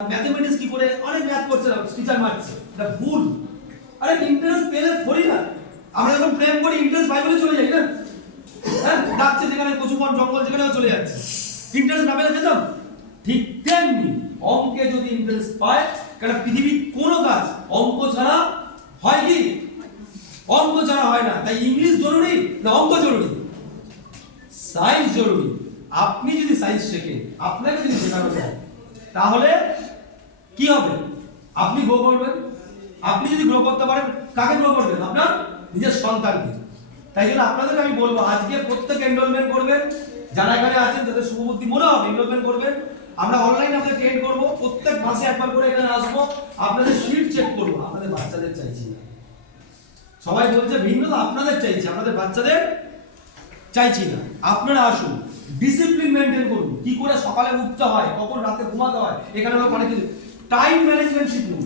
Mathematics কি করে অনেক ম্যাথ করছে না, টিচার মারছে, এটা ভুল। আরে ইন্টারেস্ট পেলে থরি না, আমরা যখন প্রেম করি ইন্টারেস্ট পাই বলে চলে যাই না, হ্যাঁ ডাকছে যেখানে কচুবন জঙ্গল যেখানেও চলে যাচ্ছে, ইন্টারেস্ট না পেলে যেতাম। ঠিক তেমনি অঙ্কে যদি ইন্টারেস্ট পায়, কারণ পৃথিবীর কোনো কাজ অঙ্ক ছাড়া হয় কি? অঙ্ক ছাড়া হয় না। তাই ইংলিশ জরুরি না অঙ্ক জরুরি? সায়েন্স জরুরি। আপনি যদি সায়েন্স শেখেন, আপনাকে যদি শেখানো যায়, তাহলে কি হবে? আপনি গ্রো করবেন। আপনি যদি গ্রো করতে পারেন, কাকে গ্রো করবেন? আপনার নিজের সন্তানকে। তাই জন্য আপনাদেরকে আমি বলবো, আজকে প্রত্যেক এনরোলমেন্ট করবেন, যারা এখানে আছেন যাদের শুভবুদ্ধি মনে হবে এনরোলমেন্ট করবেন। আমরা অনলাইনে আপনাদের ট্রেন করব, প্রত্যেক মাসে একবার করে এখানে আসবো, আপনাদের শিট চেক করব। আপনাদের বাচ্চাদের চাইছি না, সবাই বলছে ভিন্ন, তো আপনাদের চাইছি, আপনাদের বাচ্চাদের চাইছি না। আপনারা আসুন, ডিসিপ্লিন মেনটেন করুন, কি করে সকালে উঠতে হয়, কখন রাতে ঘুমাতে হয়, এখানে লোক অনেক কিছু টাইম ম্যানেজমেন্ট শিখুন।